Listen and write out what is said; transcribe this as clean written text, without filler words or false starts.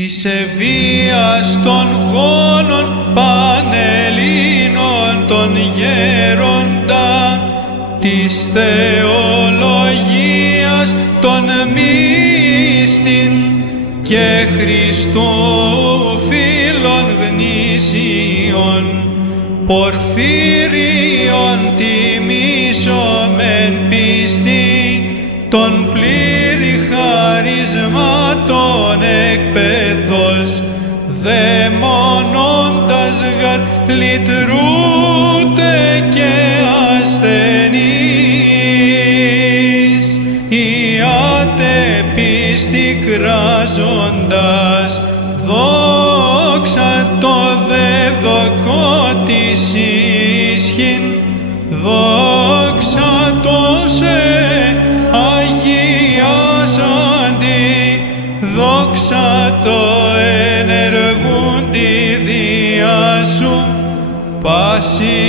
της ευβίας των γόνων Πανελλήνων των γέροντα, της θεολογίας των μύστην και Χριστού φίλων γνήσιων, Πορφύριον τιμήσομεν πίστη, των πλήρη χαρισμάτων εκπαίδος, δαιμονώντας γαρ λυτρούτε και ασθενείς, ιάτε πίστη κράζοντας, δόξα το δεδοκό της ίσχυν, δόξα το σε αγιάσαντι, δόξα το ενεργούντι διά σου πασινιάματα.